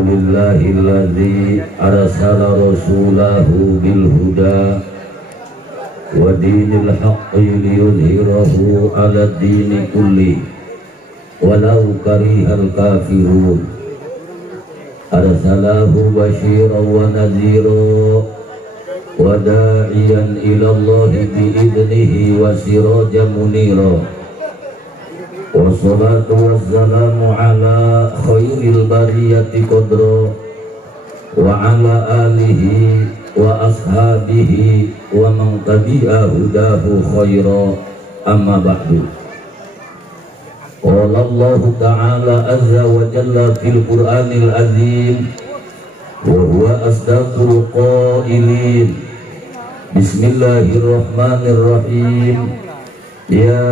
Alhamdulillahilladzi arsala rasulahu bil huda wa dinil haqqi liyudhhirahu 'ala ad-dini kulli walau karihal kafirun. Arsalahu basyiran wa nadhiran wa da'iyan ila Allah bi'idnihi wa sirajan munira. Wassalatu wassalamu ala khairil bariyati qadra wa ala alihi wa ashabihi wa man tabi'a hudahu khaira, amma ba'du. Qala Allah ta'ala azza wa jalla fil Qur'anil azim wa huwa asdaqul qailin. Bismillahirrahmanirrahim. Ya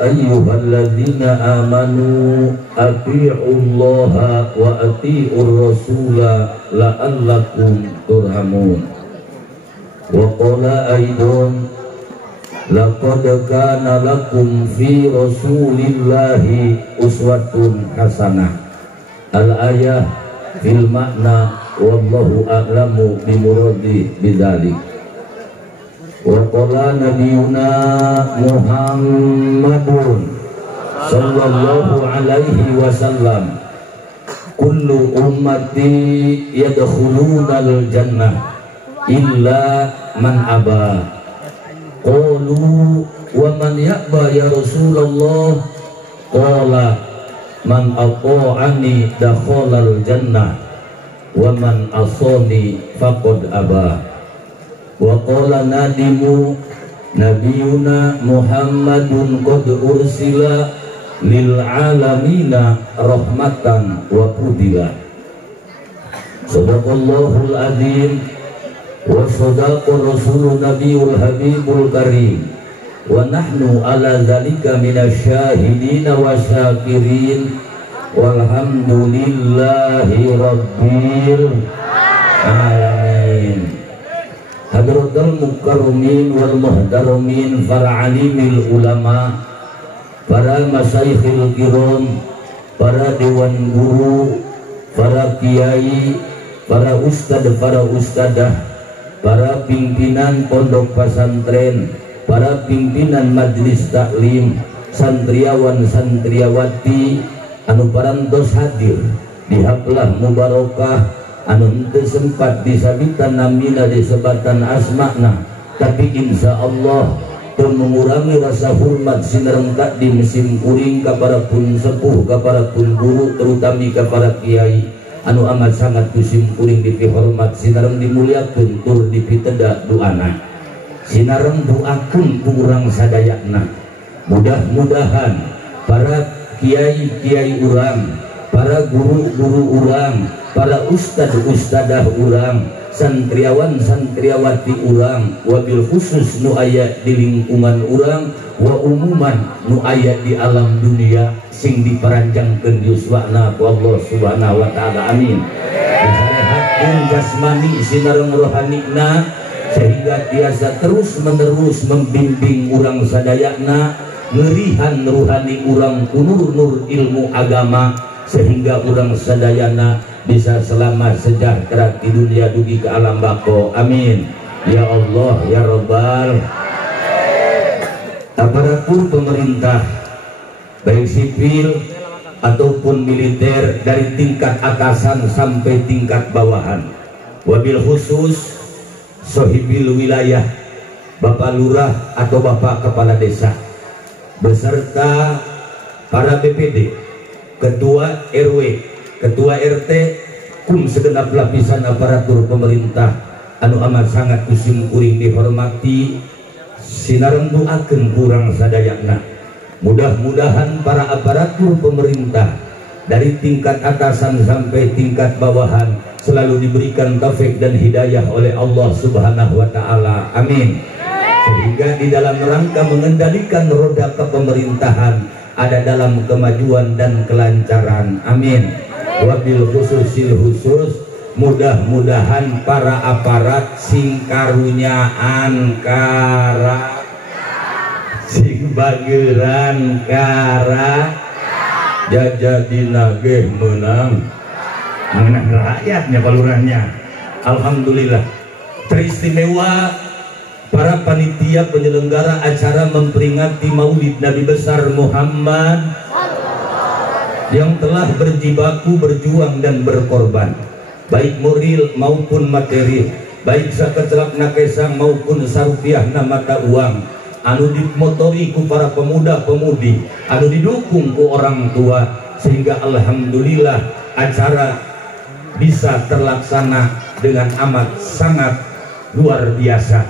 ayyuhalladzina amanu ati'ullaha wa ati'ur rasula la'allakum turhamun. Wa qala aidan laqad kana lakum fi rasulillahi uswatun hasanah. Al-ayah fil makna wallahu a'lamu bimuradi bidzalik. Wa qala nabiyuna Muhammadun sallallahu alaihi wasallam kullu ummati yadkhulunal jannah illa man aba. Qalu wa man ya'ba ya Rasulullah? Qala man ata'ani dakhalal jannah wa man asani faqad aba. Wa qala nadimu nabiyuna Muhammadun qad ursila lil alamina rahmatan wa qudila. Sadaqallahul azim wa sadaqa rasulun nabiyul habibul karim wa nahnu ala zalika minasyahidin wa syakirin walhamdulillahi rabbil alamin. Hadratul mukarramin wal muhtaramin, para alimil ulama, para masyayikhil kiram, para dewan guru, para kiai, para ustad, para ustadah, para pimpinan pondok pesantren, para pimpinan majelis taklim, santriawan santriawati anu parantos hadir di haflah mubarakah anu henteu sempat disabitan namina disebatan asma'na, tapi insyaallah teu mengurangi rasa hormat sinereng di mesin kuring ka para pun sepuh, ka para pun guru, terutami ka para kiai anu amat sangat kusim kuring dipihormat sinereng dimuliakeun tur dipiteda doana. Sinareng doakeun ku urang sadayana. Mudah-mudahan para kiai-kiai urang, para guru-guru urang, para ustad-ustadah urang, santriawan-santriawati urang, wabil khusus nu aya di lingkungan urang, wa umuman nu aya di alam dunia sing diparanjangkeun yuswana ku Allah subhanahu wa ta'ala, amin. Disarehatkeun jasmani sinareng rohanina sehingga tiasa terus menerus membimbing urang sadayana, ngerihan rohani urang nur-nur ilmu agama sehingga urang sadayana bisa selamat sejahtera di dunia dugi ke alam bako, amin ya Allah ya Rabbal. Aparatur pemerintah baik sipil ataupun militer dari tingkat atasan sampai tingkat bawahan, wabil khusus sohibil wilayah, Bapak Lurah atau Bapak Kepala Desa beserta para BPD, Ketua RW, Ketua RT, kum segenap lapisan aparatur pemerintah anu amat sangat kusim kuring dihormati, sinareng doakeun kurang sadayana. Mudah-mudahan para aparatur pemerintah dari tingkat atasan sampai tingkat bawahan selalu diberikan taufik dan hidayah oleh Allah subhanahu wa ta'ala, amin. Sehingga di dalam rangka mengendalikan roda kepemerintahan ada dalam kemajuan dan kelancaran, amin. Wabil khususil khusus, mudah-mudahan para aparat sing karunyaan kara sing bageran kara jajadina geh menang mengenai rakyatnya balurannya. Alhamdulillah teristimewa para panitia penyelenggara acara memperingati Maulid Nabi besar Muhammad yang telah berjibaku, berjuang dan berkorban, baik moral maupun materi, baik sakecelak nakesang maupun sarupiah na mata uang, anu dimotori ku para pemuda-pemudi, anu didukung ku orang tua, sehingga alhamdulillah acara bisa terlaksana dengan amat sangat luar biasa.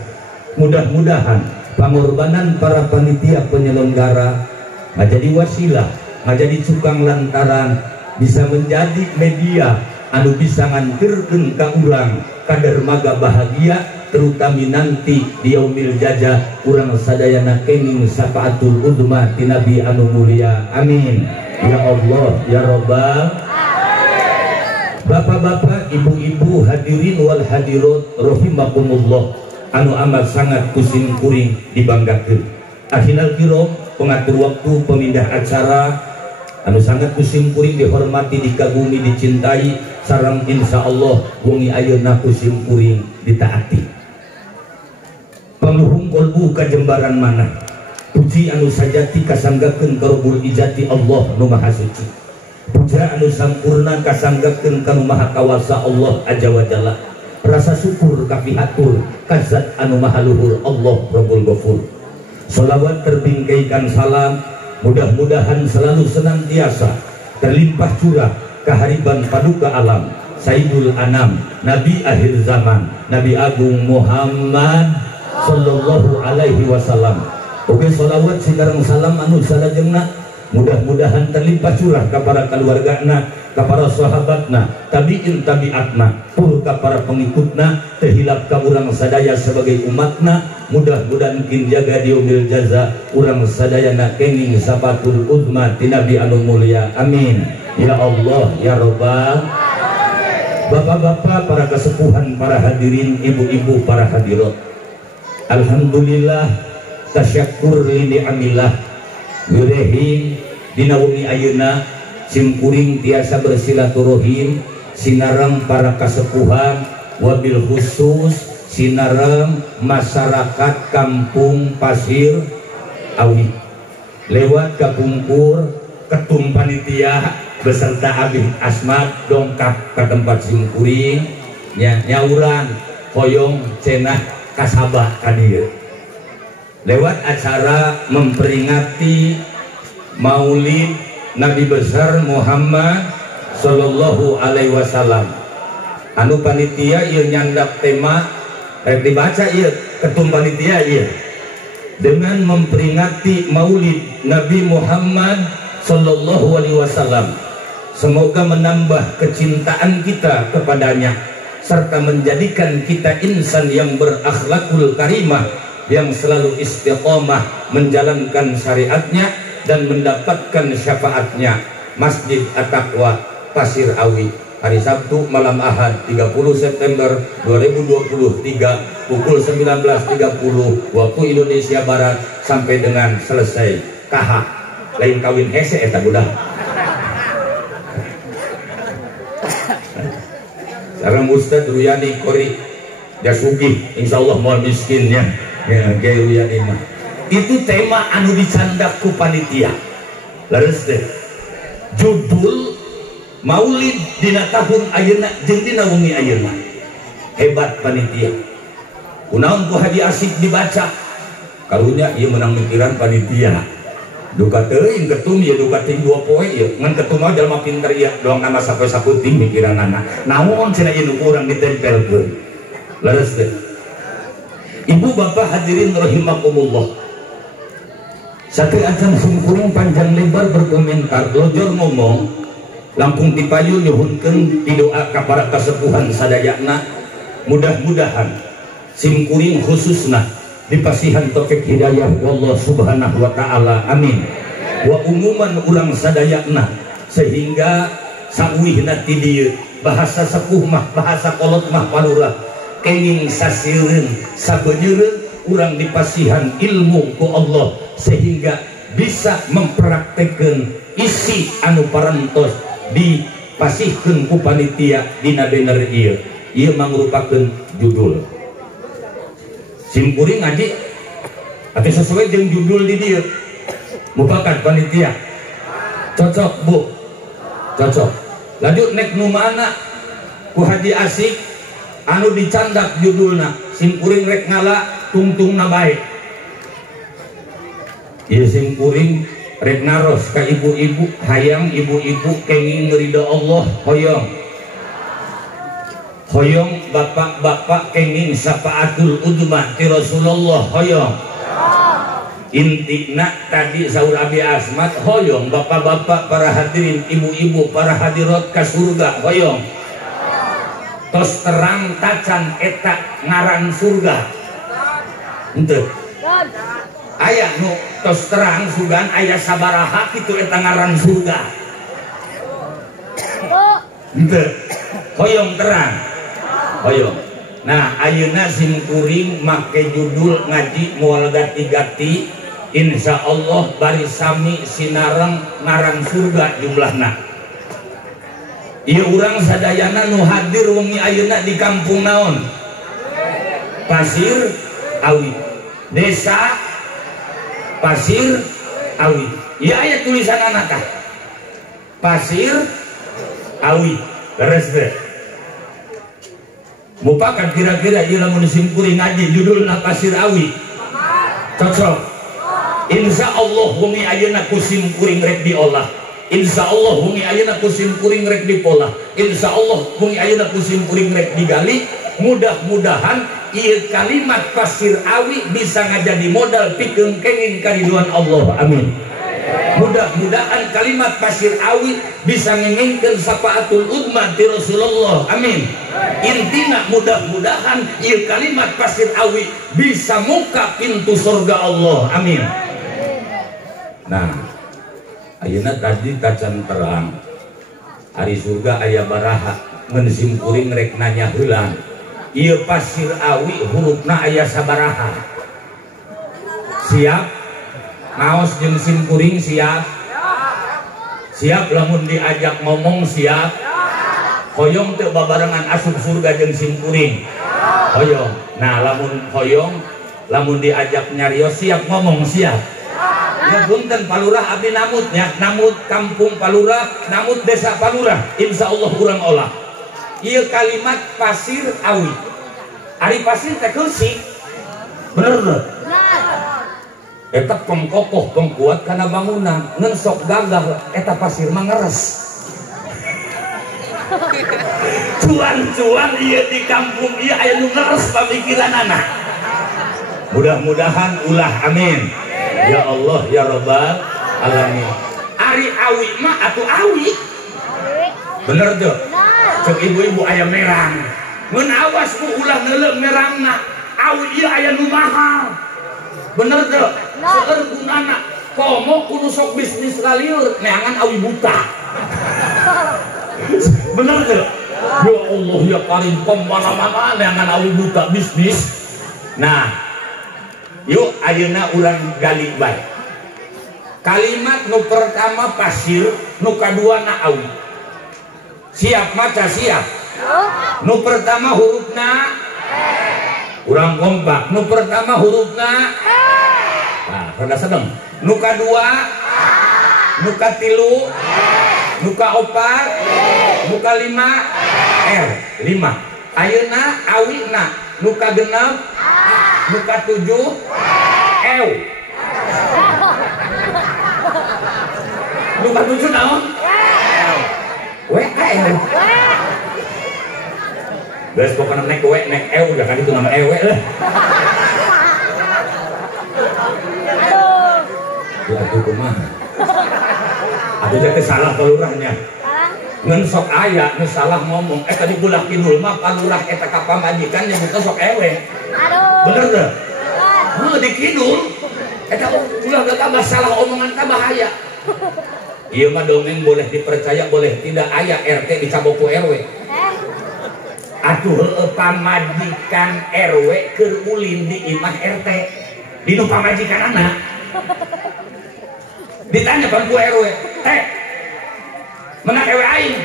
Mudah-mudahan pengorbanan para panitia penyelenggara menjadi wasilah, menjadi cukang lantaran, bisa menjadi media anu bisa ngantirkeun ka urang ka dermaga bahagia, terutama nanti di yaumil jajah urang sadayana kenging syafaatul udma ti Nabi anu mulia. Amin ya Allah ya Rabbal. Bapak-bapak, ibu-ibu, hadirin wal hadirat rahimakumullah, anu amat sangat kusim kuring dibanggakeun. Akhirul kiram, pengatur waktu, pemindah acara, anu sangat kusim kuring dihormati, dikagumi, dicintai, sareng insyaallah wengi ayeuna kusim kuring ditaati. Pangluhung kolbu kajembaran mana, puji anu sajati kasanggakeun ka Rabbul Izzati Allah nu Maha Suci. Puja anu sampurna kasanggakeun ka nu Maha Kawasa Allah Azza wa Jalla. Rasa syukur kapihatur ka Zat anu Maha Luhur Allah Rabbul Ghafur. Shalawat terbingkaikan salam, mudah-mudahan selalu senantiasa terlimpah curah kahariban paduka alam Sayyidul Anam, Nabi akhir zaman, Nabi Agung Muhammad sallallahu alaihi wasallam. Oke, sholawat sikarang salam anu salajengna mudah-mudahan terlimpah curah kepada keluargana, kepada sahabatna, tabi'in tabi'atna, pur kepada pengikutna, terhilap ke urang sadaya sebagai umatna. Mudah-mudahan kin jaga di yaumil jaza urang sadayana kenging sabatul uzma ti Nabi anu mulia. Amin ya Allah ya Rabbal. Bapak-bapak, para kesepuhan, para hadirin, ibu-ibu, para hadirat, alhamdulillah tasyakur li ni'amillah wirehim dina wengi ayeuna simkuring tiasa bersilaturahim sinareng para kasepuhan, wabil khusus sinareng masyarakat kampung Pasir Awi lewat kapungkur ketum panitia beserta Abih Asmat dongkap ke tempat simkuring nyauran hoyong cenah kasabah kadir lewat acara memperingati Maulid Nabi besar Muhammad sallallahu alaihi wasallam. Anu panitia ieu nyandak tema dibaca ieu ketum panitia ieu dengan memperingati Maulid Nabi Muhammad sallallahu alaihi wasallam. Semoga menambah kecintaan kita kepadanya serta menjadikan kita insan yang berakhlakul karimah, yang selalu istiqomah menjalankan syariatnya dan mendapatkan syafaatnya. Masjid At-Taqwa Pasir Awi, hari Sabtu malam Ahad 30 September 2023 pukul 19.30 waktu Indonesia Barat sampai dengan selesai. Kahak lain kawin hese eta budak. Sareng Ustaz Ruyani Kori Dasuki insyaallah moal miskinnya ya Gaya Ruyani mah. Itu tema anu dicandak ku panitia. Leres deh. Judul Maulid dina tahun ayeuna jeung dina wengi ayeuna. Hebat panitia. Kunaon ku hadi asik dibaca. Karunya ieu menang mikiran panitia. Duka teuing ketum ya duka ting 2 poe ya. Ngan ketum mah jalma pinter ya doang nama sapoe saputing mikiranana. Naon cenah ieu urang ditempelkeun. Leres deh. Ibu bapak hadirin rahimakumullah. Satu acan sungkuring panjang lebar berkomentar, lojor ngomong, langkung tipayu nyuhunkeun doa ka para kasepuhan sadayana. Mudah-mudahan simkuring khususna dipasihan taufik hidayah Allah subhanahu wa ta'ala. Amin. Wa umuman urang sadayana sehingga saeuwihna ti dieu bahasa sepuh mah bahasa kolot mah palurah kenging sasireun sabeuneureun urang dipasihan ilmu ku Allah sehingga bisa mempraktekkan isi anu parantos di pasihkeun ku panitia dina banner ieu mangrupakeun judul simkuring ngaji atuh sesuai jeung judul di dieu mupakat panitia cocok bu cocok lanjut nek nu mana ku haji asik anu dicandak judulna simkuring rek ngala tungtungna bae ieu simkuring rek ngaros ka ibu-ibu hayang ibu-ibu kenging ridho Allah hoyong bapak-bapak kenging syafaatul udmah ti Rasulullah hoyong intina tadi saur Abi Asmat hoyong bapak-bapak para hadirin ibu-ibu para hadirat ka surga hoyong tos terang tacan eta ngaran surga henteu aya nu tos terang sugan aya sabaraha kitu eta ngaran surga henteu hoyong terang hoyong. Nah ayeuna simkuring make judul ngaji moal gati-gati insya Allah bari sami sinareng ngaran surga jumlahna ieu urang sadayana nu hadir wengi ayeuna di kampung naon Pasir Awi desa Pasir Awi ieu aya tulisanana tah Pasir Awi beres teh mupakan kira-kira ieu lamun simkuring ngaji judulna Pasir Awi cocok insya Allah wengi ayeuna ku simkuring rek diolah insya Allah wengi ayeuna ku simkuring rek dipola insya Allah wengi ayeuna ku simkuring rek digali mudah-mudahan ieu kalimat Pasir Awi bisa ngajadi modal pikeun kenging kariduan Allah amin mudah-mudahan kalimat Pasir Awi bisa ngengengkeun syafaatul udmah ti Rasulullah amin intina mudah-mudahan ieu kalimat Pasir Awi bisa muka pintu surga Allah amin. Nah ayeuna tadi tacan terang hari surga aya baraha ngan simkuring rek nanya heula ieu Pasir Awi hurufna aya sabaraha siap ngaos jeung simkuring siap siap lamun diajak ngomong siap hoyong teu babarengan asup surga jeung simkuring hoyong nah lamun hoyong lamun diajak nyarios siap ngomong siap ya punten palurah abdi namutnya namut kampung palurah namut desa palurah insya Allah urang olah ieu kalimat Pasir Awi ari pasir teh keusik bener eta pengkokoh pengkuat karena bangunan ngan sok gagah eta pasir mangeres cuan-cuan iya di kampung iya aya nu ngeres pamikiranana mudah-mudahan ulah amin ya Allah ya Rabbal alamin ari awi mah atuh awi bener tuh cek ibu-ibu aya merang mun awas ku ulah neuleum merangna awi ieu aya nu mahal bener tuh seueur gunana komo kudu sok bisnis lalieur neangan awi buta bener tuh ya Allah ya Karim pemana-mana neangan awi buta bisnis nah yuk ayeuna urang gali bae kalimat nu pertama pasir nu kadua na awi siap maca siap nu pertama hurufna urang kompak nu pertama hurufna nah rada sedeng nu kadua nu katilu nu kaopat nu kalima lima ayeuna awina nu kagenep nu katujuh nu katujuh naon beres pokoknya nek nek udah kan itu nama ewe lah aduh kumaha aduh jadi salah palurahnya ngan sok aya nu salah ngomong tadi bulah kidul mah palurah eta ka pamajikan yang itu sok ewe bener teh di kidul eta ulah gak salah omongan ka bahaya ieu mah dongeng boleh dipercaya boleh tidak aya RT dicabok ku RW atuh pamajikan RW keur ulin di imah RT di nu pamajikan anak ditanya pan ku RW teh menak RW aing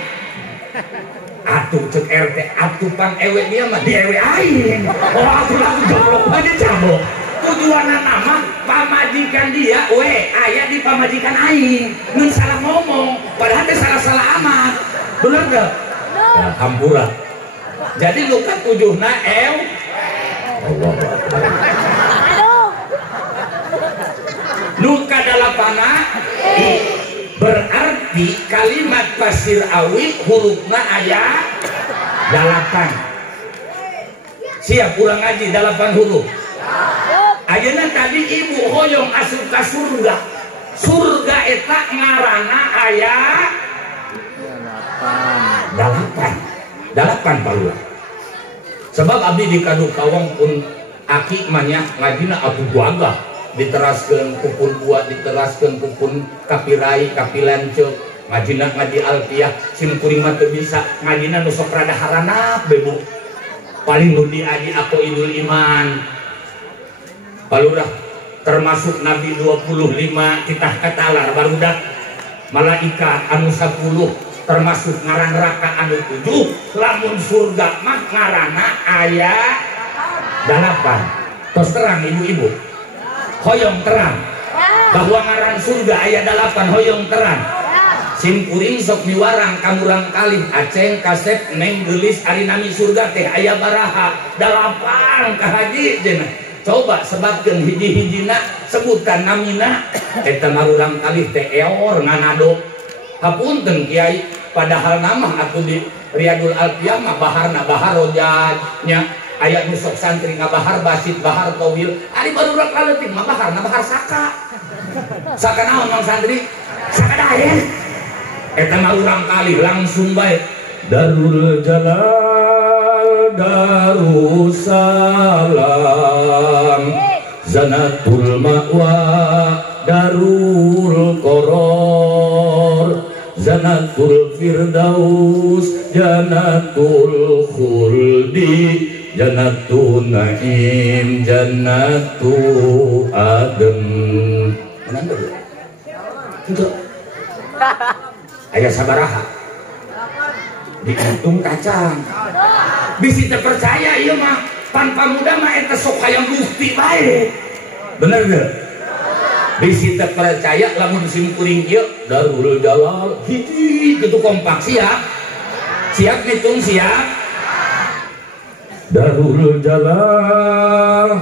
atuh cek RT atuh pang ewe dia mah di ewe aing. Oh atuh lagu joblok aja cabok. Tujuanan nama pamajikan dia aya di pamajikan aing. Ngan salah ngomong padahal teh salah-salah amat. Bener gak? Nah, hampura. Jadi lu kan tujuhna Allah luka dalapana berarti kalimat pasir awi hurufna aya 8. Siap kurang ngaji 8 huruf. Ayeuna tadi ibu hoyong asup ka surga. Surga eta ngaranna aya 8 palulah. Sebab abdi di kadu kawang pun aki manya ngajina atuh guaga diteraskeun kupun buat diteraskeun kupun kapirai kapilanceuk ngajina ngaji alfiah sim kuring mah teu bisa ngajina nu sok rada haranap bebu paling nu diaji aku idul iman palurah termasuk nabi 25 titah katalar barudak malaikat anu 10 termasuk ngaran neraka anu 7 lamun surga mah ngaranna aya 8. Tos terang ibu-ibu hoyong terang bahwa ngaran surga aya 8 hoyong terang. Sim kuring sok miwarang kamurang kalih Aceng Kasep Neng Gelis ari nami surga teh aya baraha 8 ka haji cenah. Coba sebabkeun hiji-hijina sebutan namina eta marurang kalih teh eor nganado. Hapunten Kiai padahal nama aku di Riyadul Alfiyah mah baharna bahar rojanya aya nu sok santri ngabahar basit bahar tawil ari barudak leutik mah baharna bahar saka naon mang santri saka daeh eta mah urang kali langsung bae Darul Jalal Darussalam Zanatul Ma'wa Darul Qoror Zanatul Firdaus Janatul Khuldi Jannatun Naim Jannatu Adem. Aya sabaraha diuntung kacang bisi teu percaya ieu mah tanpa muda mah eta sok hayang bukti bae bener gak? Bisi teu percaya lamun sim kuring ieu Darul Jalal hiji kitu kompak siap ngitung siap Darul Jalal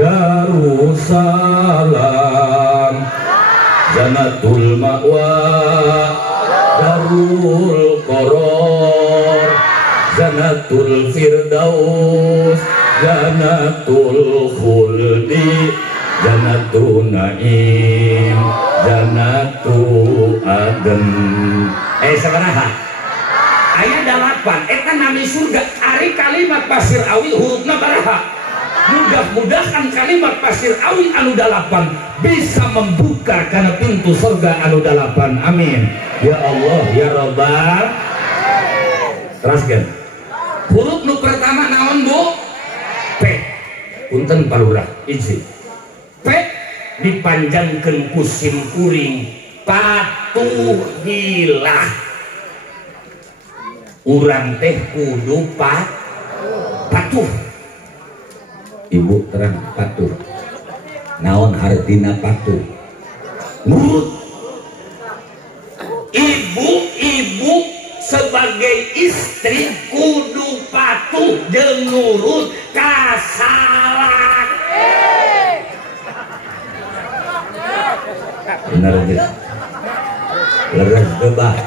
Darussalam Janatul Ma'wa Darul Qoror Janatul Firdaus Janatul Khuldi Jannatun Naim Jannatu Adem. Sabaraha aya 8 eta nami surga ari kalimat pasir awi hurufna baraha. Mudah-mudahan kalimat pasir awi anu 8 bisa membuka karena pintu surga anu 8. Amin ya Allah ya Rabbal. Teruskan huruf nu pertama naon Bu? P. Punten palurah izin P dipanjangkeun ku sim kuring patuhilah urang teh kudu patuh. Ibu terang patuh naon hartina patuh nurut. Ibu sebagai istri kudu patuh jeung nurut ka salak. Bener ge leres bebah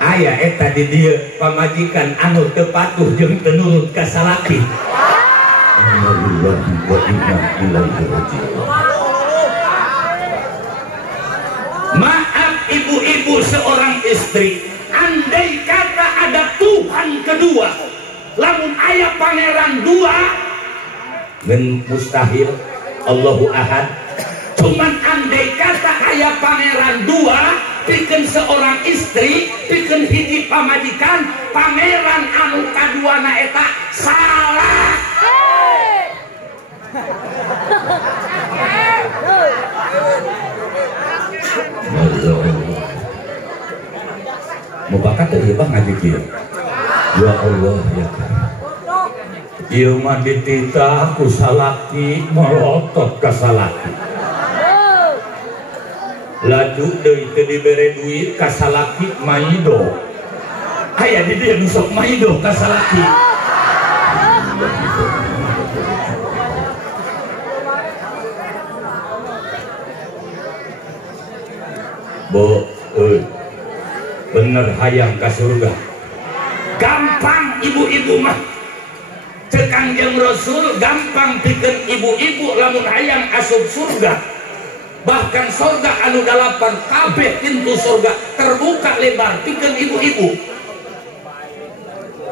aya eta di dieu pamajikan anu teu patuh jeung teu nurut ka salaki. Maaf ibu-ibu seorang istri, andai kata ada Tuhan kedua, lamun aya pangeran dua, men mustahil Allahu Ahad. Cuman andai kata aya pangeran dua, pikeun seorang istri, pikeun hiji pamajikan, pangeran anu kaduana eta salah. mau bakat teh bah ngaji kieu. Ya Allah ya. Ieu mah dititah ku salaki melotot ka salaki. Laju deui teu dibere duit ka salaki maido. Aya di dieu nu sok maido ka salaki. Bo, bener hayang ke surga. Gampang ibu-ibu mah. Cek Kangjeng Rasul gampang pikeun ibu-ibu lamun hayang asup surga. Bahkan surga anu 8 kabeh pintu surga terbuka lebar pikeun ibu-ibu.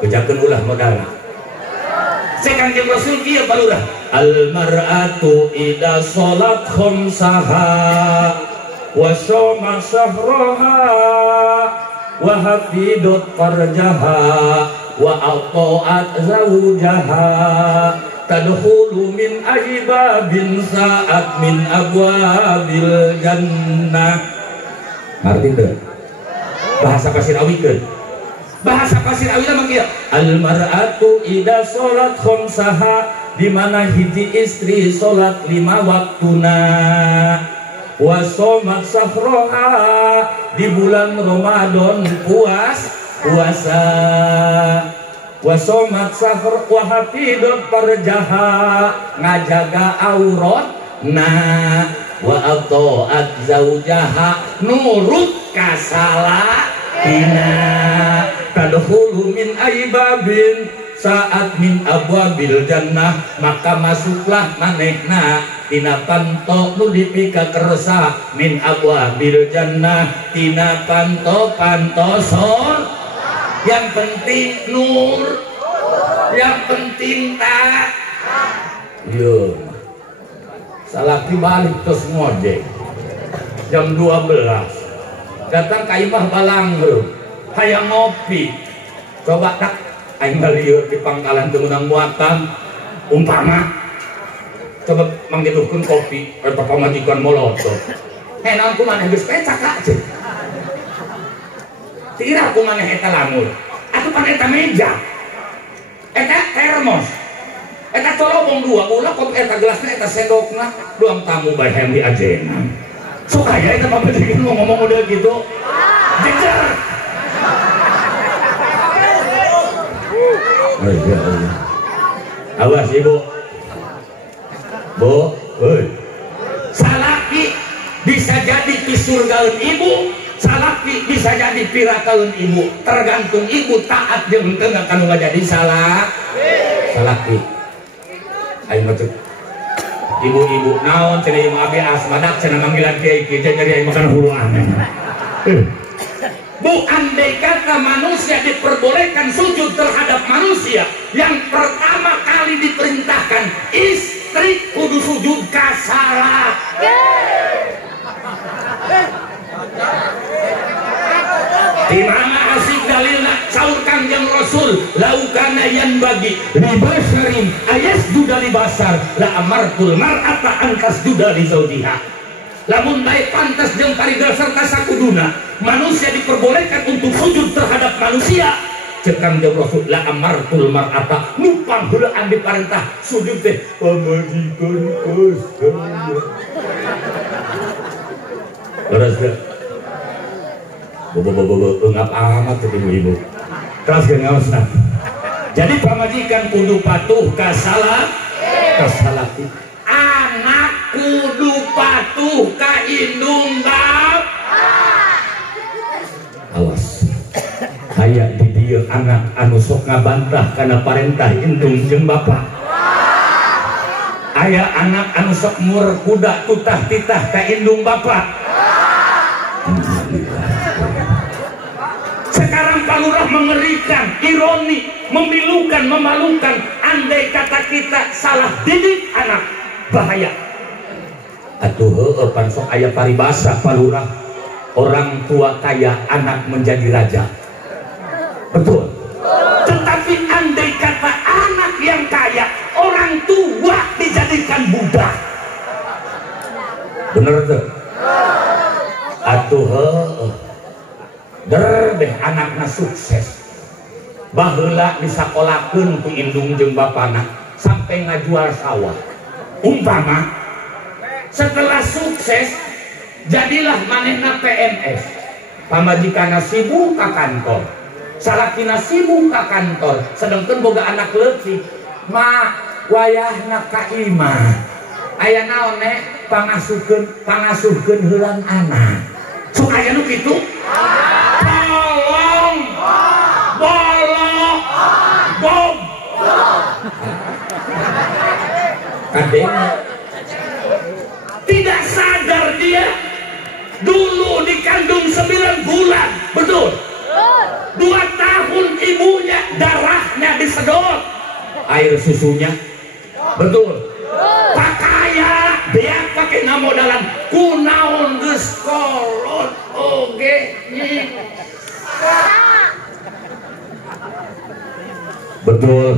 Kejakeun ulah modalna. Cek Kangjeng Rasul kieu balurah. Al mar'atu ida salat khamsaha wa shoma syahraha wa hafidut farjaha wa aqa'at zawjaha tadkhulu min ajbabin sa'at min abwabil jannah. Ngerti teu? Bahasa pasir awikeun. Bahasa pasir awikeun mah kieu. Al mar'atu ida salat khamsaha, di mana hiji istri salat 5 waktuna. Wasomat sahroha, di bulan Ramadan puasa. Wasomat sahur wahafidut parjaha, ngajaga aurat. Nah, wa atoat zaujaha, nurut kasalatina. Tadkhulu min aibabin saat min abwabil jannah, maka masuklah manehna tina panto nu dipika kersa min abwabil jannah, tina panto sor. Yang penting nur, yang penting tak. Yo, salaki balik terus ngojek jam 12, datang ka imah Balanggeum hayang ngopi. Coba tak aing lieur di pangkalan teu meunang muatan umpama coba manggilukeun kopi eta pamajikan molotov naon kumaneh geus pecak aja tira kumaneh eta lamur atuh pan eta meja eta termos eta colobong 2 ulah kopi eta gelasna eta sendokna doang tamu bae hayang diajenan sok aya eta pamajikan ngomong udah gitu jejer. Oh, ya Allah. Awas ibu, bu, salaki bisa jadi pisurgaun ibu, salaki bisa jadi pirakaun ibu, tergantung ibu taat jeung teu kanu jadi salaki. Ayo macet. Ibu-ibu naon cenah ieu abi asmadak cenah manggilan kiai kieu jadi ayo makan hulu aneh. Bu, andai kata manusia diperbolehkan sujud terhadap manusia, yang pertama kali diperintahkan istri kudu sujud kasalah. Di mana asik dalilna saur Kangjeng Rasul, laukana yan bagi libasharin ayasjuda libasar la amartul mar'ata angkas juda li zaujiha. Lamun baik pantas jeung paridal serta sakuduna manusia diperbolehkan untuk sujud terhadap manusia, cek Kangjeng Rasul la amartul mar'ata numpang heulaan diparentah sujud teh pamajikan kastaya. Leres ge bobo ngap amat tuh ibu-ibu terus ge ngaosna. Jadi pamajikan kudu patuh ka salaki, anak kudu patuh ka indung bapak. Awas aya di dieu anak anu sok ngabantah kana parentah indung jeung bapak. Aya anak anu sok mur kuda tutah titah ka indung bapak. Sekarang Pak Lurah mengerikan, ironi, memilukan, memalukan. Andai kata kita salah didik anak, bahaya. Atuh heueuh pan sok aya paribasa Pak Lurah, orang tua kaya anak menjadi raja. Betul. Tetapi andai kata anak yang kaya, orang tua dijadikan budak. Bener tuh. Atuh heueuh. deh anakna sukses baheula disakolakeun ku indung jeung bapana sampai ngajual sawah. Umpama setelah sukses jadilah manehna PNS, pamajikana sibuk ka kantor, salakina sibuk ka kantor, sedengkeun boga anak leutik. Ma wayahna ka imah aya naon pangasuhkeun heulang anak. Sok aya nu kitu? Bolong, bom. Kadang tidak sadar dia dulu dikandung 9 bulan, betul? 2 tahun ibunya darahnya disedot, air susunya, betul? Pakaian dia pakai namodalan kunaon geus kolot oge. Betul.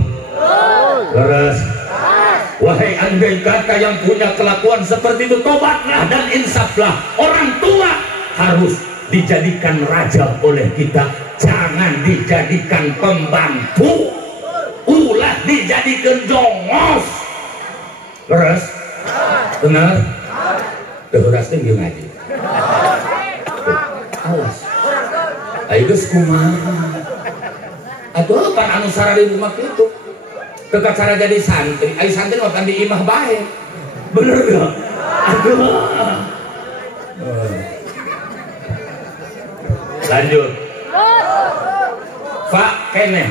Leres. Wahai andai kata yang punya kelakuan seperti itu, tobatlah dan insaflah. Orang tua harus dijadikan raja oleh kita, jangan dijadikan pembantu, ulah dijadikan jongos. Leres? Benar? Tehuras tinggi ngaji. Awas. Ayo geus kumaha? Atuh pan anu sarari rumah itu. Teka cara jadi santri, ayo santri makan di imah bae. Bener gak? Aduh. Lanjut. Pak kene.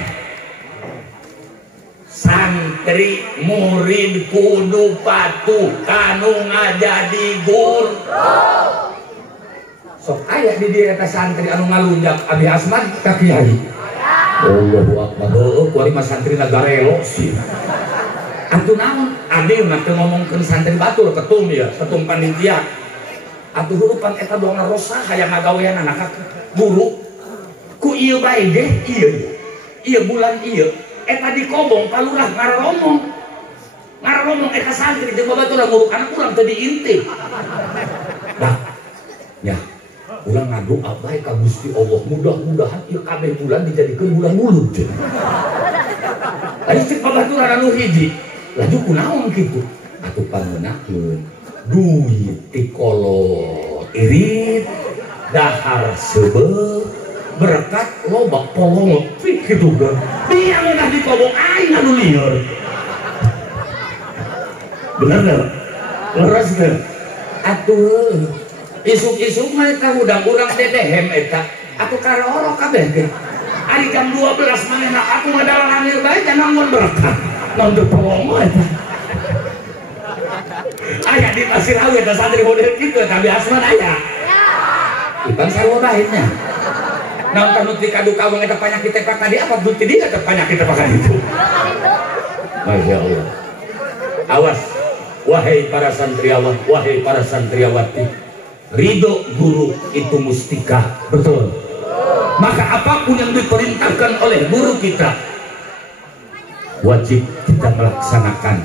Santri murid kudu patuh kanu ngajadi guru. Sok aya di dieu eta santri anu ngalunjak Abi Asman ka kiai. Allahu Akbar. Kuari mah santri nagarelo sih. Atuh naon? Ade mah teu ngomongkeun santri batur ketum ya, ketum panitia. Atuh hurupan eta doang rosa hayang ngagawean anak guru. Ku ieu bae ge, ieu bulan ieu eta dikobong palurah ngaromong. Ngaromong eta santri jeung babaturan guru anak urang teu diintip. Nah, nya ulang ngadu abai ka Gusti Allah, mudah-mudahan ieu kabeh bulan dijadikeun bulan mulut. Aya cek babaturan anu hiji, laju kunaon kitu? Atuh pangeunahkeun duit ti kolot irit dahar seubeuh berkat loba polong kitu kan. Dia ngeunah dikobong aing anu lieur. Bener enggak? Leres teh. Atuh isuk-isuk mah eta udang urang dedehem eta atuh karoro kabeh ge. Ari jam 12 manehna aku ngadalang angir bae jangan mun berkah. Naon teu polong eta. Aya di Pasir Awi eta santri model kitu eta biasana aya. Ipan sarwadahinnya. Naon tanu ti kadu kaweng eta panyakit teh tadi apa duti dia teh panyakit pakan itu. Masya Allah. Awas wahai para santriawan, wahai para santriawati. Ridho guru itu mustika, betul. Maka apapun yang diperintahkan oleh guru kita wajib kita melaksanakan.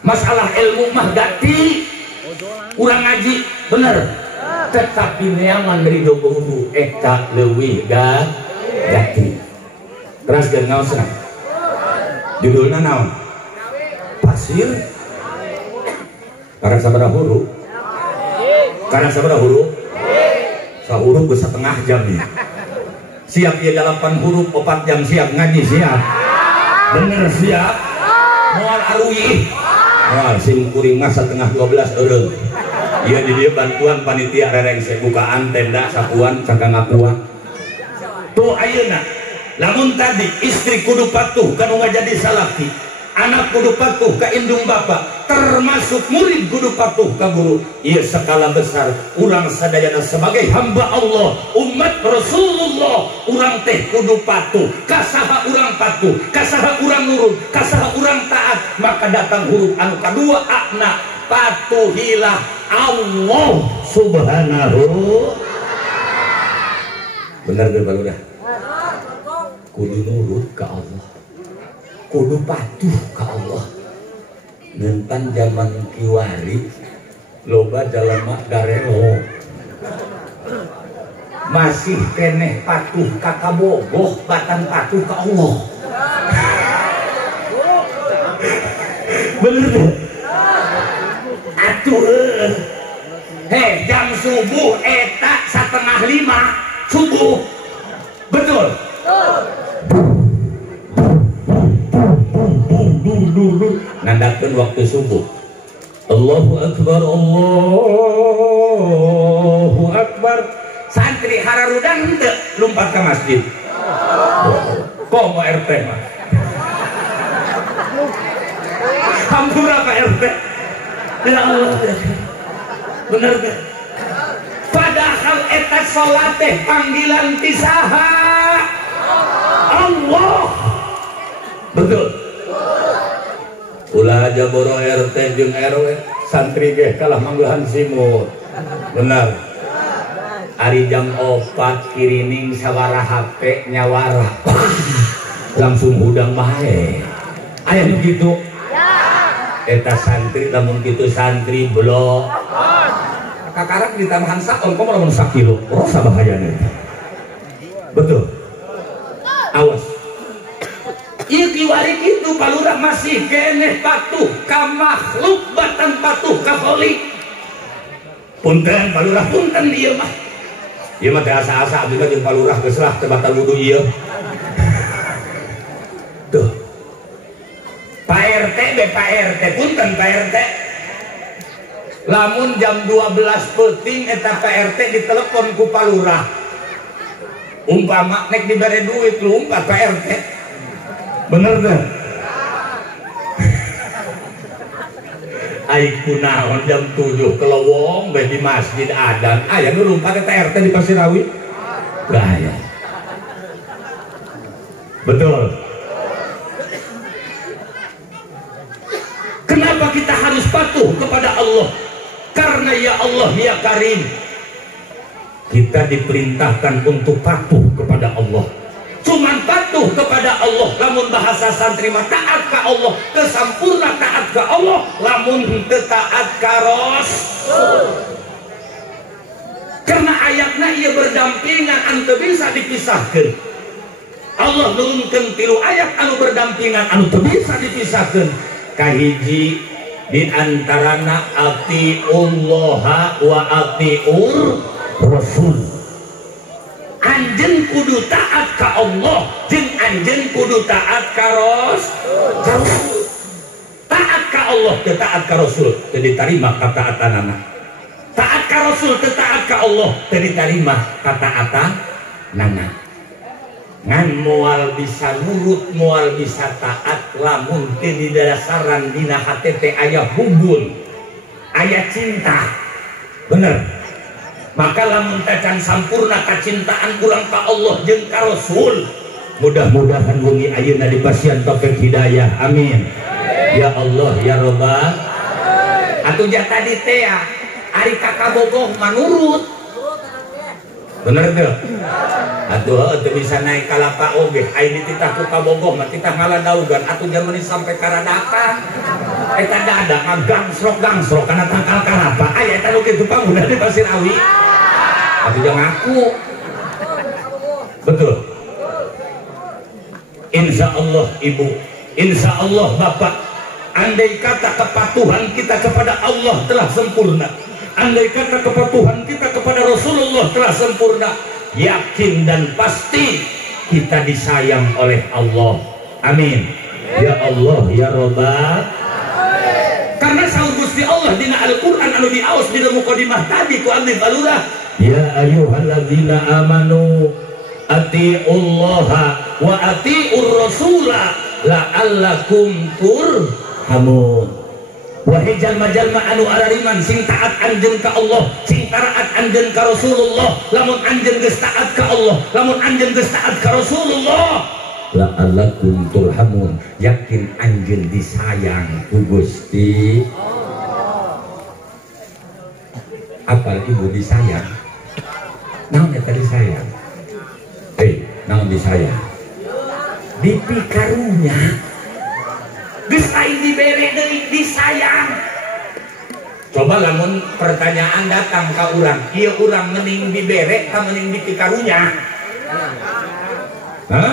Masalah ilmu mah gati kurang ngaji bener, tetapi neangan ridho guru eta leuwih gati. Terus dan ngaosna judulna naon? Pasir karena sabaraha huruf? Karena sabaraha huruf? Sahuruf ke setengah jam ya. Siap ya 8 huruf 4 jam siap ngaji siap. Bener siap. Moal aruy. Moal sim kuring mah setengah 12 eureung. Ieu di dieu bantuan panitia rerengse bukaan tenda sapuan cangka ngapuan. Tuh ayeuna lamun tadi istri kudu patuh kanu ngajadi salaki. Anak kudu patuh ka indung bapak, termasuk murid kudu patuh ka guru. Ieu skala besar urang sadayana sebagai hamba Allah, umat Rasulullah, urang teh kudu patuh. Kasaha urang patuh, kasaha urang nurut, kasaha urang taat, maka datang huruf anu kadua akna patuhilah Allah Subhanahu. Benar ge barudah. Kudu nurut ka Allah, kudu patuh ka Allah. Nentan zaman kiwari loba jalema garelo masih keneh patuh ka kabogoh batan patuh ka Allah. Bener tuh. Atuh jam subuh eta 4:30 subuh. Betul. Nandakeun waktu subuh. Allahu Akbar, Allahu Akbar. Santri hararudang teu lumpat ke masjid. Komo RT mah. Hampura Pak RT. Ya Allah. Bener gak? Padahal eta salat teh panggilan ti saha? Allah. Betul. Ulah aja boro RT jeung RW santri ge kalah manggahan simut. Benar. Ari jam 4 kirining sawara HP nyawara. Langsung hudang bae. Aya nu kitu. Eta santri lamun kitu santri blok. Kakarang di tambahan sakon komo lamun 1 kilo. Oh sabahayana. Betul. Awas. Ieu kiwari kitu palurah masih keneh patuh ka makhluk batan patuh ka khaliq. Punten palurah punten ieu mah. Ieu mah teh asa-asa abdi jeung palurah geus lah teu batal wudu ieu. Tuh. Pak RT be Pak RT punten Pak RT. Lamun jam 12 peuting eta Pak RT ditelepon ku palurah. Umpama nek dibere duit lumpat Pak RT. Bener deh. Ai kunaon jam 7 kelowong bae di masjid adan. Aya nu lumpat eta RT di Pasirawi. Bahaya. Betul. Kenapa kita harus patuh kepada Allah? Karena ya Allah ya Karim. Kita diperintahkan untuk patuh kepada Allah. Cuman patuh kepada Allah lamun bahasa santri mah taat ka Allah, kesampurna taat ka Allah, lamun teu taat ka Rasul. Karena ayatna ieu berdampingan anu bisa dipisahkeun. Allah nurunkeun 3 ayat anu berdampingan anu teu bisa dipisahkeun. Kahiji di antarana atiullaha wa atiur Rasul. Anjeun kudu taat ka Allah jeung anjeun kudu taat ka Rasul. Taat ka Allah teu taat ka Rasul teu ditarima kataatanana. Taat ka Rasul teu taat ka Allah teu ditarima kataatanana. Ngan moal bisa nurut moal bisa taat lamun teu didasaran dina hate teh aya hubun aya cinta. Bener. Maka lamun tacan sampurna kacintaan urang ka Allah jeung ka Rasul. Mudah-mudahan wengi ayeuna dipasihan taufik hidayah. Amin. Ya Allah ya Rabbal. Atuh ja tadi teh ari kakak bogoh manurut. Bener teu? Atuh teu bisa naik kalapa oge. Ai dititah ku kabogoh mah kita ngaladaugan atuh jaman sampai karadakan. Eta dadak gangsrok kana tangkal kalapa. Aya eta nu kitu pangguna di Pasirawi. Atuh jangan aku. Betul. Insya Allah ibu, insya Allah bapak, andai kata kepatuhan kita kepada Allah telah sempurna, andai kata kepatuhan kita kepada Rasulullah telah sempurna, yakin dan pasti kita disayang oleh Allah. Amin. Ya Allah ya Rabbal. Karena saur Gusti Allah dina Al-Qur'an anu diaos dina mukadimah tadi ku abdi balurah. Ya ayyuhalladzina amanu atiullaha wa atiur rasula la'allakum turhamun. Wahai jalma-jalma anu arariman sing taat anjeun ka Allah, sing taat anjeun ka Rasulullah, lamun anjeun geus taat ka Allah, lamun anjeun geus taat ka Rasulullah, la'allakum turhamun, yakin anjeun disayang ku Gusti. Apal ibu disayang? Naon eta disayang? Naon disayang? Dipikarunya geus aing dibere deui disayang. Coba lamun pertanyaan datang ke urang, ieu urang mending dibere ka mending dipikarunya? Hah?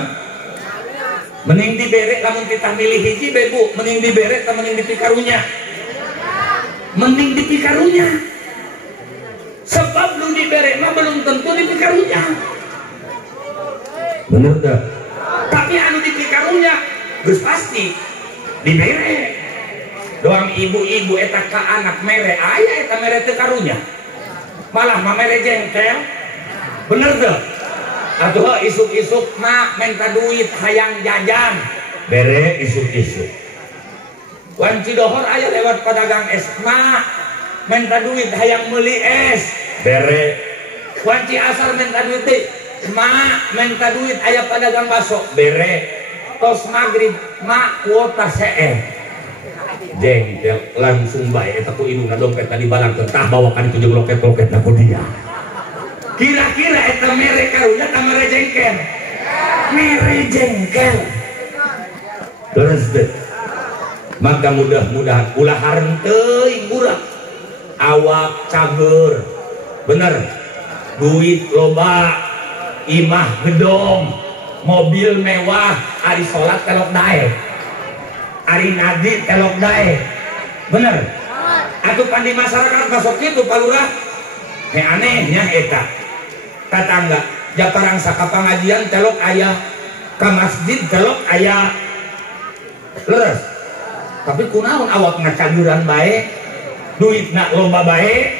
Mending dibere lamun kita milih hiji bebu, mending dibere ka mending dipikarunya? Mending dipikarunya. Sebab lu dibere mah belum tentu dipikarunya. Bener dah. Tapi anu dipikarunya geus pasti dibere. Doang ibu-ibu eta ka anak mere aya eta mere teu karunya. Malah mah mere jengkel. Bener teu? Atuh isuk-isuk mak minta duit hayang jajan. Bere isuk-isuk. Wan Cidohor aya lewat pedagang es mak minta duit hayang meuli es. Bere. Wan Ciasar minta duit teh mak minta duit aya pedagang bakso. Bere. Tos magrib mak kuota CE. Jengkel langsung bae eta ku indungna dompet tadi balang tah bawakan itu jeung loket-loketna ku dia. Kira-kira eta mere karunya ta mere jengkel? Mere jengkel. Terus deh. Maka mudah-mudahan ulah hareunt teuing urang. Awak cager. Bener. Duit loba, imah gedong, mobil mewah, ari salat telok dae. Ari nadi telok dae. Bener. Atuh pan di masyarakat masuk kitu palurah. Anehnya eta. Tatangga japarang saka pangajian telok aya, ka masjid telok aya. Leres. Tapi kunaon awak ngacajuran bae, duitna loba bae,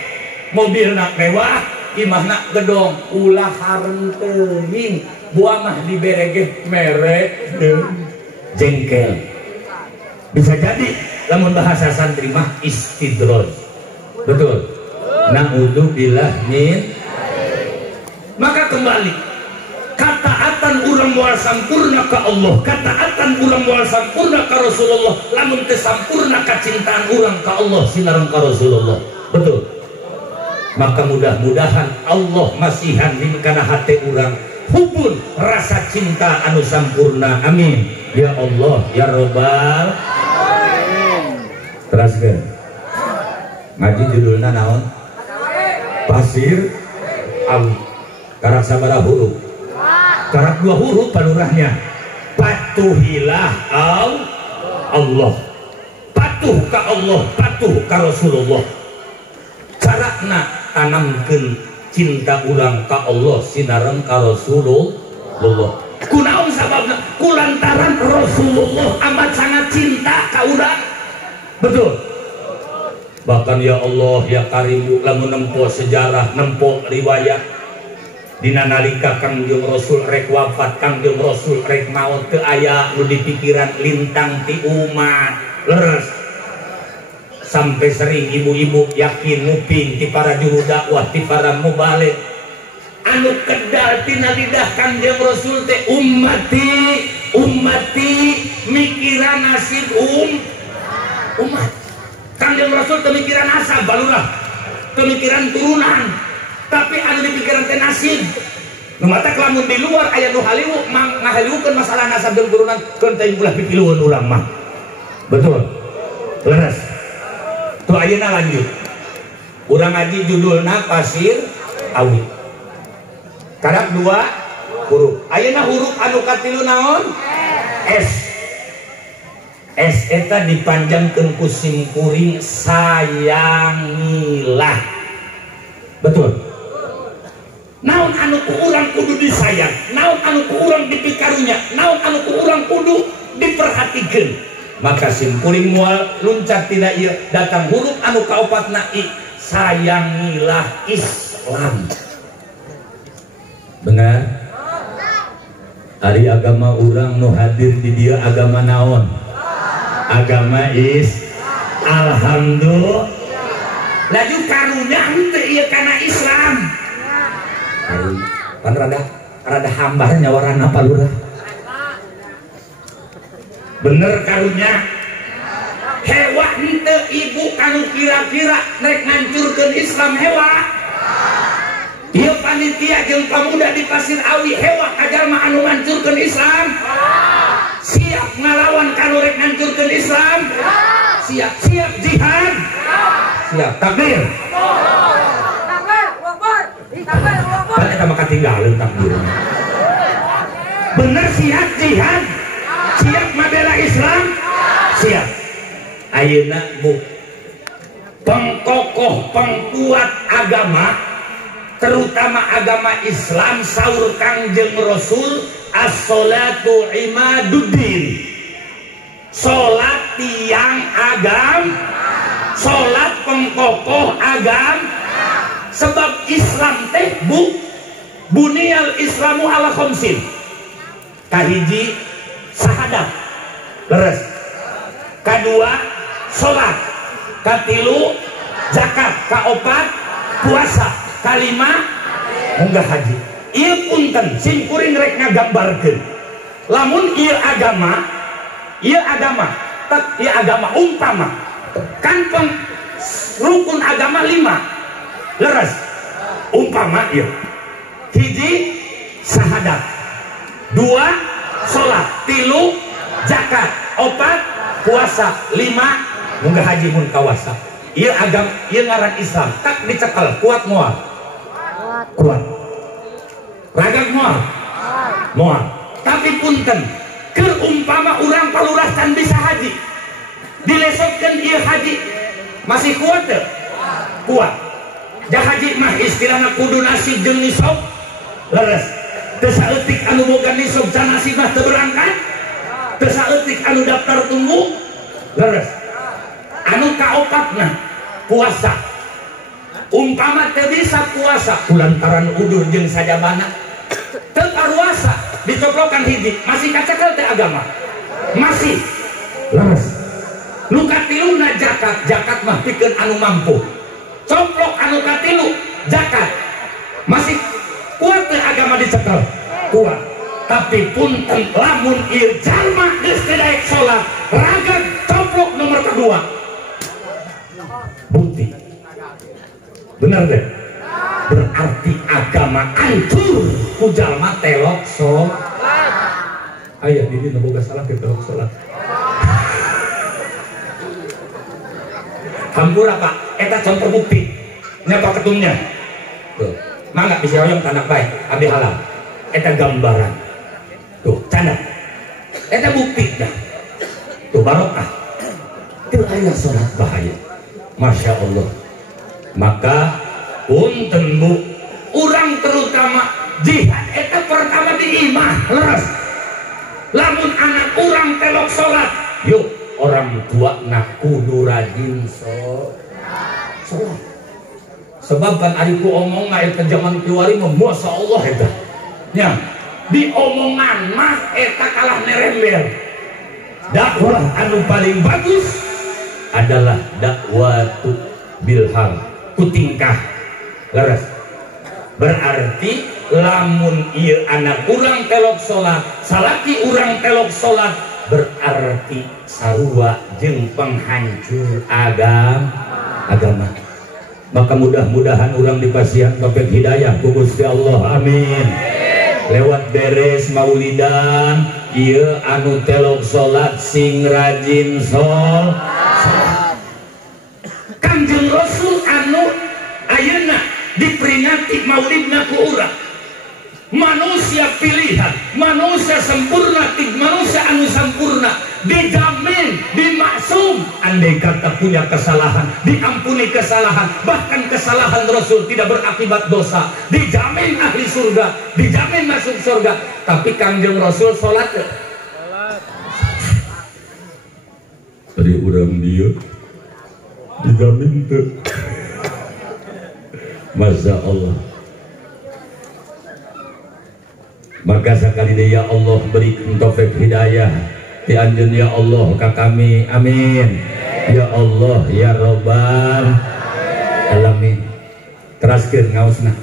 mobilna mewah, imahna gedong, ulah hareunt teuing, buah mah dibere ge mere jengkel. Bisa jadi lamun bahasa santri mah istidroj. Betul. Na'udzubillah min. Maka kembali kataatan urang moal sampurna ka Allah, kataatan urang moal sampurna ka Rasulullah, lamun teu sampurna kacintaan urang ka Allah sinareng ka Rasulullah. Betul. Maka mudah-mudahan Allah masihan di kana hati urang hubun rasa cinta anu sampurna. Amin ya Allah ya Rabbal alamin. Teraskeun ngaji judulna naon? Pasir awi. Karak sabaraha huruf? Karak 2 huruf palurahnya. Patuhilah Allah. Patuh ka Allah, patuh ka Rasulullah. Carana tanamkeun cinta urang ka Allah sinareng ka Rasulullah. Kunaon sababna? Kulantaran Rasulullah amat sangat cinta ka urang. Betul. Bahkan ya Allah ya Karimu lamun nempo sejarah, nempo riwayat dina nalika Kangjeng Rasul rek wafat, Kangjeng Rasul rek maot teu aya nu dipikiran lintang ti umat. Leres. Sampai sering ibu-ibu yakin nguping ti para juru dakwah, ti para mubaligh anu kedal tina lidah Kangjeng Rasul teh ummati ummati, mikiran nasib umat. Kangjeng Rasul teu mikiran nasab balurah, teu mikiran turunan, tapi anu dipikiran teh nasib. Nu mata lamun di luar aya nu haliwu ngahaliwukeun masalah nasab jeung turunan, keun teh ulah pikilueun urang mah. Betul. Leres. Tu ayeuna lanjut. Urang ngaji judulna Pasir Awi. Karak 2 huruf. Ayeuna huruf anu katilu naon? S. S eta dipanjangkeun ku simkuring sayangilah. Betul. Naon anu ku urang kudu disayang, naon anu ku urang dipikarunya, naon anu ku urang kudu diperhatikeun. Maka simkuring moal luncat tina ieu datang huruf anu kaopatna I. Sayangilah Islam. Benar? Ari agama urang nu hadir di dia agama naon? Agama alhamdulillah. Laju karunya henteu ieu kana Islam. Pan rada hambar nyawaran apa lurah? Bener karunya. Hewa henteu ibu kanu kira-kira rek ngancurkeun Islam hewa. Ieu panitia jeung pamuda di Pasir Awi hewa kajalma anu ngancurkeun Islam. Siap ngalawan kanu rek ngancurkeun Islam. Siap jihad. siap takbir kan kita maka tinggalin takbir bener siap jihad siap membela Islam siap ayeuna bu pengkokoh pengkuat agama terutama agama Islam saur Kangjeng Rasul as-sholatu imaduddin sholat tiang agam sholat pengkokoh agam sebab Islam teh bu buniyal islamu ala khamsin kahiji sahadat leres kadua sholat katilu zakat kaopat puasa kalima munggah haji ieu punten sing kuring rek ngagambarkeun lamun ieu agama tak ieu agama umpama kan rukun agama 5 leres umpama ieu hiji sahadat 2 sholat 3 zakat 4 puasa 5 munggah haji mun kawasa ieu agama ieu ngaran Islam tak dicekel kuat moal kuat ragak moal tapi punten keur umpama urang palurasan bisa haji dilesotkeun ieu haji masih kuat teu kuat jah haji mah istilahna kudu nasib jeung nisab leres teu saeutik anu boga nisab can nasib mah teu berangkat teu saeutik anu daftar tunggu leres anu kaopatna puasa umpama teu bisa puasa kulantaran udur jeung sajabana teu karuasa dicoplokan hiji masih kacekel teh agama masih leres nu katiluna zakat mah pikeun anu mampu coplok anu katilu zakat masih kuat teh agama dicekel kuat tapi punten lamun ieu jalma geus teu daek salat ragak coplok nomor kedua bukti benar deh berarti agama hancur ku jalma telok salat aya di dieu boga salah ke telok salat hampura Pak eta contoh bukti nyapa ketumnya tuh mangga bisa hoyong tanda baik abdi halal eta gambaran tuh canda eta bukti dah tuh barokah teu aya salat bahaya Masya Allah maka punten bu urang terutama jihad eta pertama di imah leres lamun anak urang telok sholat yuk orang tua nak kudu rajin sholat sebab kan ariku omong eta zaman kiwari mah Masya Allah eta nya di omongan mah eta kalah nerembel dakwah anu paling bagus adalah dakwatu bilham kutingkah leres berarti lamun ieu anak urang telok salat salaki urang telok salat berarti sarua jeung penghancur agama maka mudah-mudahan urang dipasihan taufik hidayah ku Gusti Allah amin lewat beres maulidan ieu anu telok salat sing rajin Kangjeng Rasul anu ayeuna diperingati maulidna ku urang manusia pilihan manusia sempurna manusia anu sempurna dijamin dimaksum andai kata punya kesalahan diampuni kesalahan bahkan kesalahan Rasul tidak berakibat dosa dijamin ahli surga dijamin masuk surga tapi Kangjeng Rasul sholat dari urang dia dijamin tuh Masya Allah maka sekali dia ya Allah beri taufik hidayah dianjun ya Allah ka kami amin ya Allah ya Rabbal alamin teraskeun ngaosna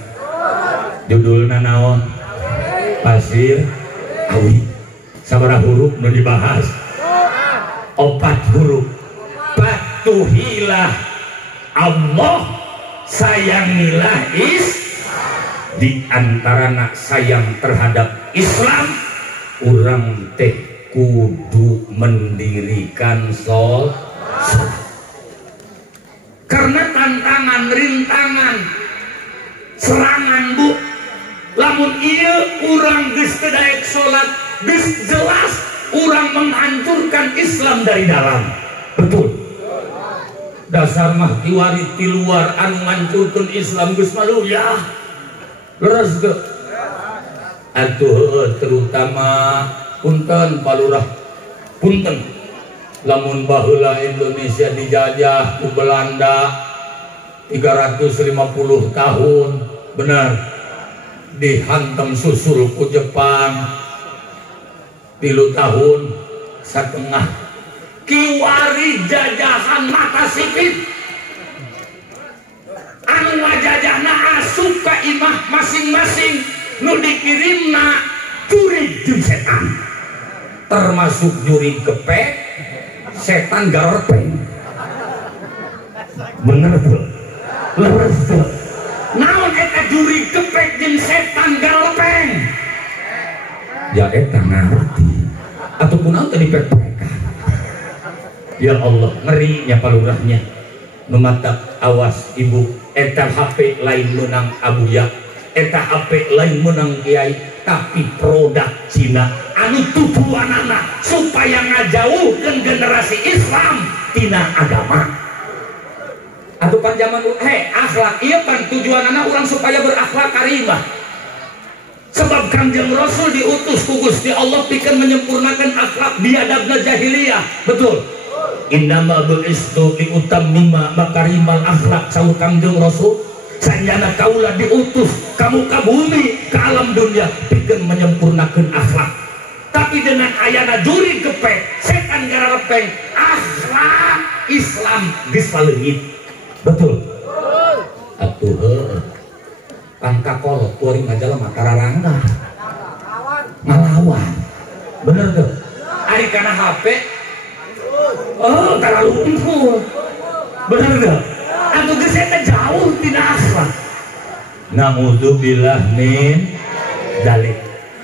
judulna naon pasir awi sabaraha huruf nu dibahas 4 huruf patuhilah Allah sayangilah di antara nak sayang terhadap Islam urang teh kudu mendirikan sholat karena tantangan, rintangan, serangan bu. Lamun iya urang geus teu daek salat, geus jelas urang menghancurkan Islam dari dalam. Betul. Dasar mah kiwarit di luar anu ngancurkeun Islam geus malu ya. Leres ge. Atuh terutama punten palurah. Punten. Lamun baheula Indonesia dijajah ku Belanda 350 tahun, benar. Dihantam susul ku Jepang 3 tahun setengah. Kiwari jajahan mata sipit anu ngajajahna asup ka imah masing-masing nu dikirimna jurig jeung setan, termasuk jurig gepek, setan garepeng. Bener tuh, leres tuh. Naon eta jurig gepek jeung setan garepeng? Ya eta ngarti ataupun naon teh dipepek. Ya Allah, ngerinya palurahnya. Numatak awas ibu, eta HP lain menang abuya, eta HP lain menang kiai, tapi produk Cina anu tujuanana supaya ngajauhkeun generasi Islam tina agama. Atuh pan zaman akhlak ieu pan tujuanana urang supaya berakhlak karimah. Sebab Kanjeng Rasul diutus ku Gusti Allah pikeun menyempurnakan akhlak biadabna jahiliyah. Betul. Innama bu'istu liutammima makarimal akhlak saur Kanjeng Rasul. Sanjana kaulah diutus kamu ka bumi ke alam dunia pikeun menyempurnakeun akhlak. Tapi dengan ayana juri gepek, setan garepeng, akhlak Islam geus paleungit. Betul. Atuh heuh. Pangkakolot kuring aja mah tararangga. Ngalawan. Bener tuh. Ari kana HP oh terlalu empuk. Bener gak? Atuh geus eta jauh tina akhlak. Naudzubillah min dzalik.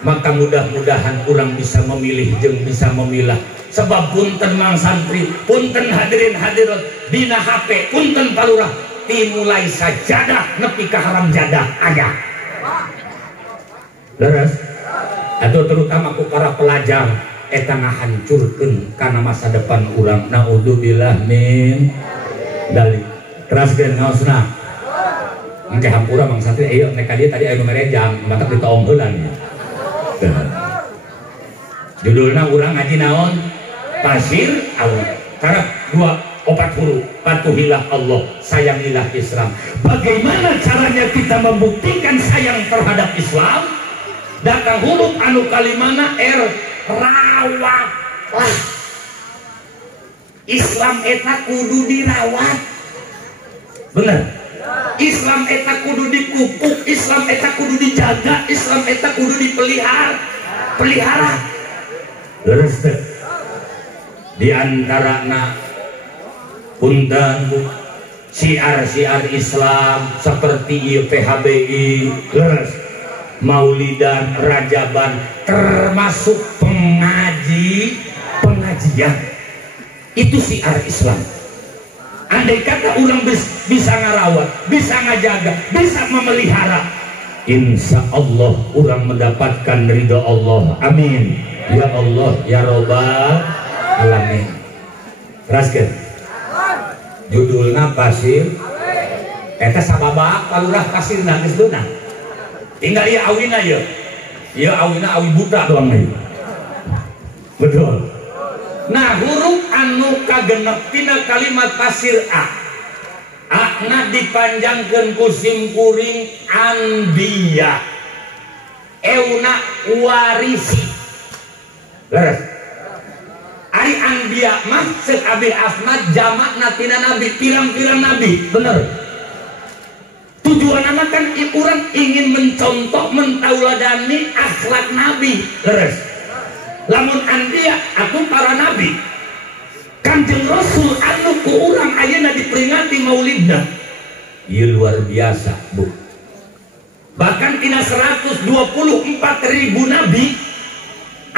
Maka mudah-mudahan kurang bisa memilih jeung bisa memilah. Sebab punten mang santri, punten hadirin hadirat dina HP, punten palurah dimulai sajadah nepi ka haram jadah aya. Leres? Atuh terutama ku para pelajar eta ngahancurkeun kana masa depan urang. Naudzubillah min dzalik. Teraskeun ngaosna. Engke hampura mang santri aya nek ka dieu tadi aya nu merejang, mata ditoong heulan ya. Judulna urang ngaji naon? Pasir awi. Karena 4 huruf. Patuhilah Allah, sayangilah Islam. Bagaimana caranya kita membuktikan sayang terhadap Islam? Datang huruf anu kalimana rawatlah. Islam eta kudu dirawat. Bener. Islam eta kudu dipupuk, Islam eta kudu dijaga, Islam eta kudu dipelihara. Terus di antarana punten syiar-syiar Islam seperti ieu PHBI, terus Maulidan, Rajaban, termasuk pengajian itu syiar Islam. Andai kata orang bisa ngarawat, bisa ngajaga, bisa memelihara, insya Allah orang mendapatkan ridho Allah. Amin ya Allah ya Rabbal alamin. Teraskeun judulna pasir eta sababak palurah pasirna geus beunang. Tinggal ieu awina ieu. Ieu awina awi buta doang ieu. Betul. Nah, huruf anu kagenep tina kalimat pasir na dipanjangkeun ku simkuring anbiya. Euna warisi. Leres. Ari anbiya mah ceuk Abi Ahmad jamakna tina nabi, pirang-pirang nabi, bener. Tujuanna kan urang ingin mencontoh, mentauladani akhlak nabi. Leres. Lamun anbiya aku para nabi. Kanjeng Rasul anu ku urang ayeuna diperingati maulidna. Ieu luar biasa, Bu. Bahkan tina 124.000 nabi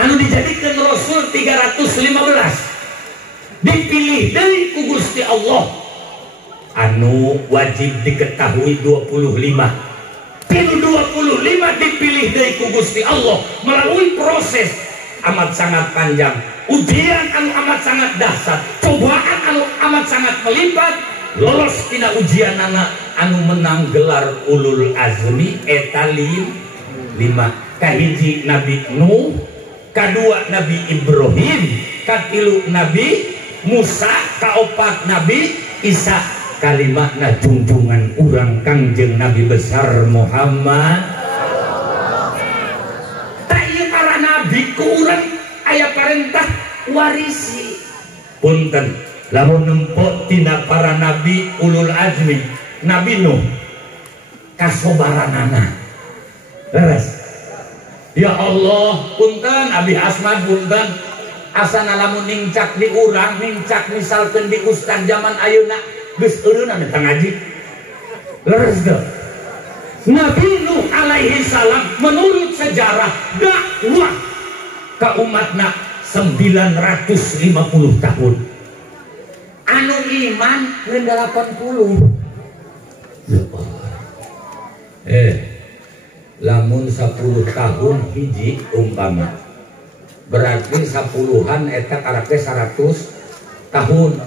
anu dijadikeun Rasul 315. Dipilih deui ku Gusti Allah anu wajib diketahui 25. Tinu 25 dipilih dari Gusti Allah melalui proses amat sangat panjang, ujian anu amat sangat dahsyat, cobaan anu amat sangat melibat. Lolos tina ujian anak anu menang gelar ulul azmi eta 5. Kahiji Nabi Nuh, kadua Nabi Ibrahim, katilu Nabi Musa, kaopat Nabi Isa, kalimatna junjungan urang Kangjeng Nabi besar Muhammad. Tak ieu para nabi ku urang aya parentah warisi. Punten, lamun nempo tina para nabi ulul azmi, Nabi Nuh kasobaranana. Leres. Ya Allah, punten Abi Asman, punten asana lamun nincak di urang, nincak misalkan di ustad zaman ayeuna geus eureunna eta ngaji. Leres deh. Nabi Nuh alaihi salam menurut sejarah dakwah ka umatna 950 tahun. Anu iman ngeun 80. Ya Allah. Lamun 10 tahun hiji umpama berarti 10-an eta karake 100 tahun.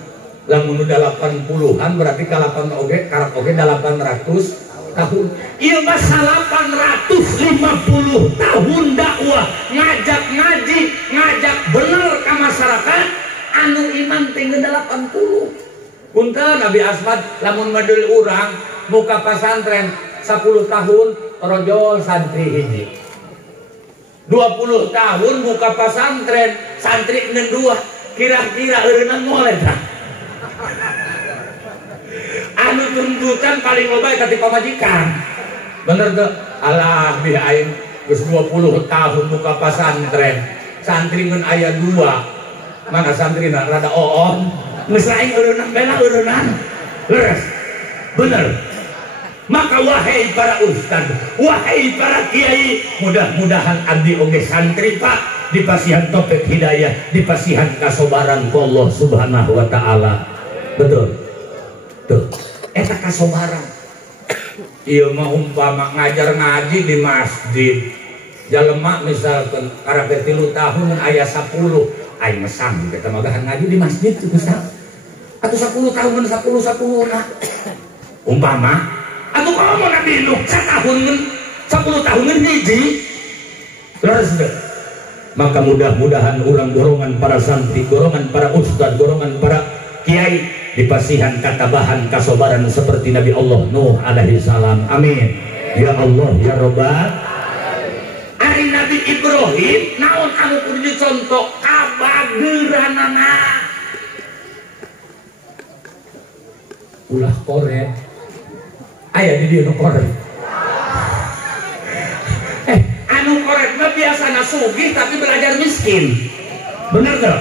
Lamun udah 80-an berarti ka 8 oge karek oge 800 tahun. Ieu mah 850 tahun dakwah ngajak ngaji, ngajak bener ka masyarakat anu iman tinggal 80. Punten Nabi Asmad lamun medul urang muka pesantren 10 tahun rojol santri hiji, 20 tahun buka pesantren santri ngen 2, kira-kira eureunna moal eta. Anu tuntutan paling loba eta ti pamajikan. Bener teu? Alah bieu aing geus 20 tahun buka pesantren, santri ngen aya 2. Mana santrina rada oon, geus aing eureunna bela eureunna. Leres. Bener. Maka wahai para ustad, wahai para kiai, mudah-mudahan abdi oge santri Pak dipasihan taufik hidayah, dipasihan kasobaran ku Allah Subhanahu wa taala. Betul. Tuh, eta kasobaran. Ieu mah umpama ngajar ngaji di masjid. Jalema misalkan karek 3 tahun aya 10, aing mesang kita magahan ngaji di masjid tuh Ustaz. Atuh 10 tahun 10 nah. Umpama atau kalau mau Nabi Nuh 10 tahun hiji. Terus deh. Maka mudah-mudahan ulang golongan para santri, golongan para ustad, golongan para kiai dipasihan katabahan kasobaran seperti Nabi Allah Nuh alaihi salam. Amin. Ya Allah ya Rabbal. Ari Nabi Ibrahim naon anu kudu contoh kabageuranana. Ulah korek aya di dieu nu korek. Anu korek mah biasana sugih tapi belajar miskin. Bener tuh?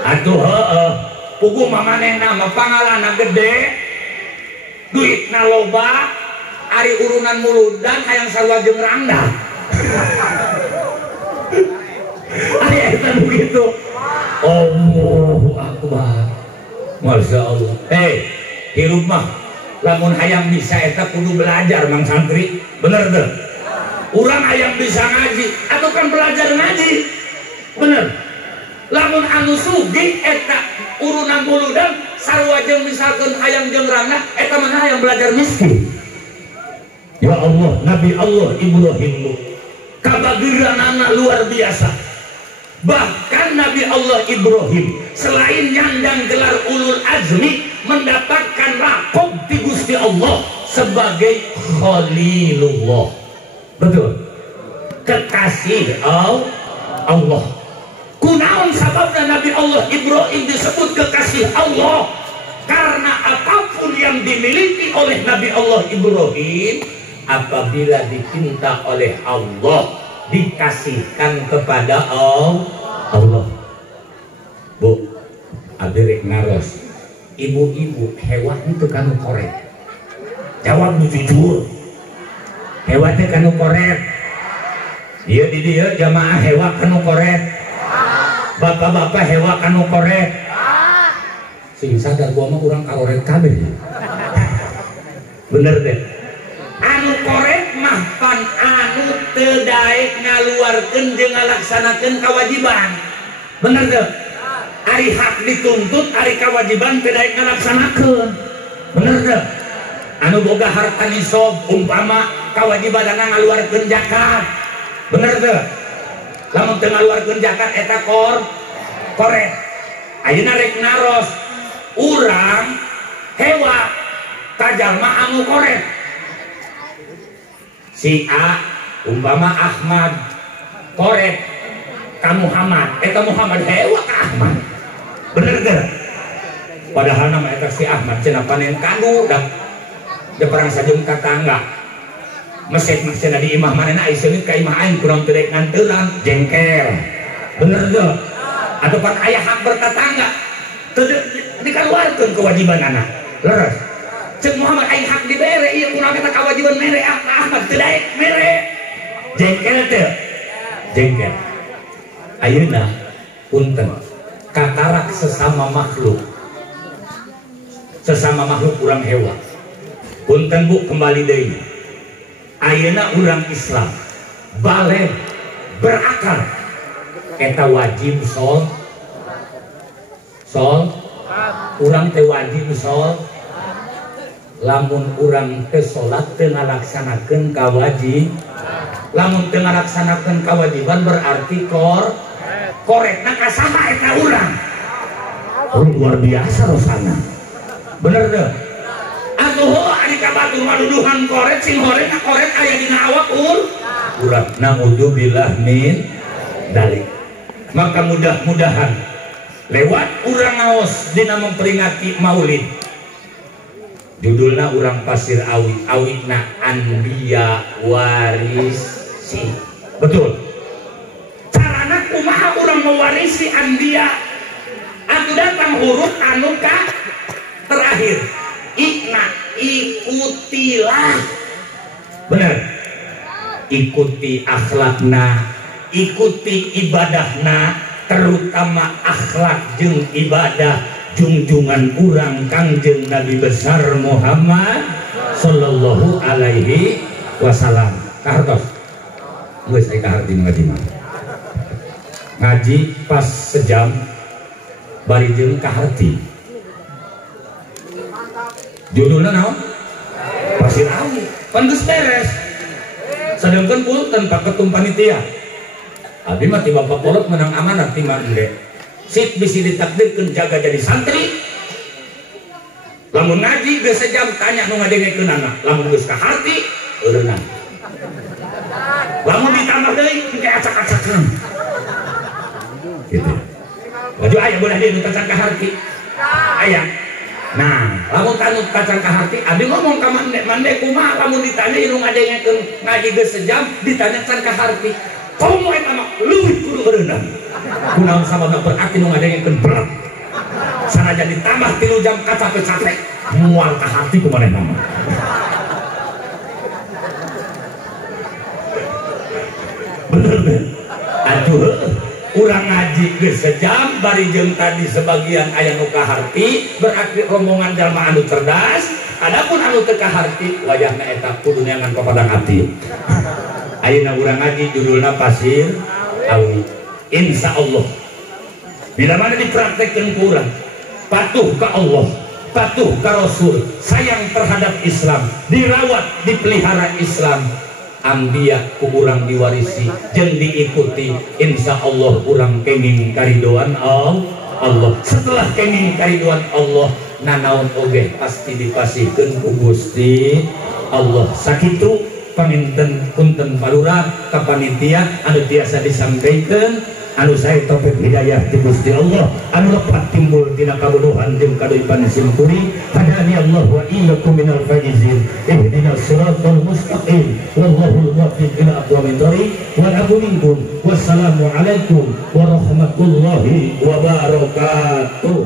Atuh heueuh. Pugu mamanehna mah pangalana gede, duitna loba, ari urunan muludan hayang sarua jeung rangda. Aya eta begitu. Allahu akbar. Masya Allah. Hirup mah lamun hayang bisa eta kudu belajar mang santri. Bener tuh? Urang hayang bisa ngaji atau kan belajar ngaji. Bener. Lamun anu sugih eta urunan muludan sarua jeung misalkeun hayang jeung rangna eta mah hayang belajar miskin. Ya Allah, Nabi Allah Ibrahim kabageuranana luar biasa. Bahkan Nabi Allah Ibrahim selain nyandang gelar ulul azmi mendapatkan laqab di Gusti Allah sebagai Khalilullah. Betul. Kekasih Allah. Kunaon sababna Nabi Allah Ibrahim disebut kekasih Allah? Karena apapun yang dimiliki oleh Nabi Allah Ibrahim apabila dicinta oleh Allah dikasihkan kepada Allah. Bu, aderek ngaros, ibu-ibu hewan itu kanu korek. Jawab jujur. Hewan itu kanu korek. Iya di dia jamaah hewan kanu korek. Bapak-bapak hewan kanu korek. Sing sadar gua mah kurang korek kabeh. bener deh. Anu korek mah pan anu teu daek ngaluarkeun jeung ngalaksanakeun kewajiban. Bener deh. Ari hak dituntut, ari kewajiban teu daek ngalaksanakeun. Bener deh. Anu boga harta nisab umpama kewajibanna ngaluarkeun zakat. Bener deh. Lamun teu ngaluarkeun zakat eta korek. Ayeuna rek naros urang hewa kajalma anu korek. Si A umpama Ahmad korek ka Muhammad, eta Muhammad hewa ka Ahmad. Bener gak? Padahal nama eta si Ahmad cenah panen kanu da perang sajeum ka tangga. Mesek mah cenah di imah manehna ai seungit ka imah aing kurang teu dek nganteulan jengkel. Bener gak? Atau pan aya hak bertetangga teu dikaluarkeun kewajibanana. Leres. Cek Muhammad aing hak dibere ieu kunaon eta kewajiban mere Ahmad teu daek mere. Jengkel teu. Jengkel. Ayeuna punten katarak sesama makhluk urang hewa. Punten Bu kembali deui. Ayeuna urang Islam bale berakal eta wajib sol urang teh wajib sol. Lamun urang teu salat teu ngalaksanakeun kawajib, lamun teu ngalaksanakeun kawajiban berarti korekna ka saha eta urang. Luar biasa rosana. Bener deh. Atuh ari ka batur maduduhan korek sing horena korek aya dina awak urang. Naudzubillah min dalik. Maka mudah-mudahan lewat urang ngaos dina memperingati Maulid. Judulna urang pasir awitna anbiya warisi. Betul. Carana kumaha urang mewarisi anbiya? Atu datang huruf anu ka terakhir. Ikutilah. Benar. Ikuti akhlakna, ikuti ibadahna, terutama akhlak jeung ibadah junjungan urang Kangjeng Nabi besar Muhammad sallallahu alaihi wasallam. Kahartos geus aya kaharti ngaji mah. Ngaji pas sejam bari jeung kaharti. Judulna naon? Pasir Awi. Pan geus beres. Sadengkeun punten Pak Ketum Panitia. Abi mah ti Bapak Polot menang amanat ti Mande. Sip bisi ditakdirkeun jaga jadi santri. Lamun ngaji geus sejam tanya nu ngadengekeunana, lamun geus kaharti eureunna. Lamun ditambah deui engke acak-acakan. Gitu. Baju aya beunah deui nu tacan kaharti. Aya. Nah, lamun tanut tacan kaharti, abi ngomong ka mande kumaha lamun ditanya nu ngadengekeun ngaji geus sejam ditanya can kaharti. Komo eta mah leuwih kudu eureunna. Kunaon sababna berarti nu ngadengekeun berat. Sanajan ditambah 3 jam capek-capek mual ka hati kumanehna mah. Bener deh. Atuh urang ngaji geus sejam bari jeung tadi sebagian aya nu kaharti berarti rombongan jalma anu cerdas. Adapun anu teu kaharti wayahna eta kudu neangan papadang ati. Ayeuna urang ngaji judulna Pasir Awi. Insya Allah bila mana dipraktekkan kurang patuh ke Allah, patuh ke Rasul, sayang terhadap Islam, dirawat, dipelihara Islam, ambiya ku urang diwarisi jeung diikuti, insya Allah urang kenging karidoan Allah. Setelah kenging karidoan Allah nanaon oge pasti dipasihkeun ku Gusti Allah. Sakitu paminten punten palura ka panitia anu biasa disampaikan, anu saya taufik hidayah ti Gusti Allah, anu lepat timbul tina kabodohan jeung kadoipan simkuri. Hadani Allah wa iyyakum minal faizin. Ihdinas siratal mustaqim. Wallahul muwaffiq ila aqwamit thoriq. Wa aqu minkum. Wassalamu alaikum warahmatullahi wabarakatuh.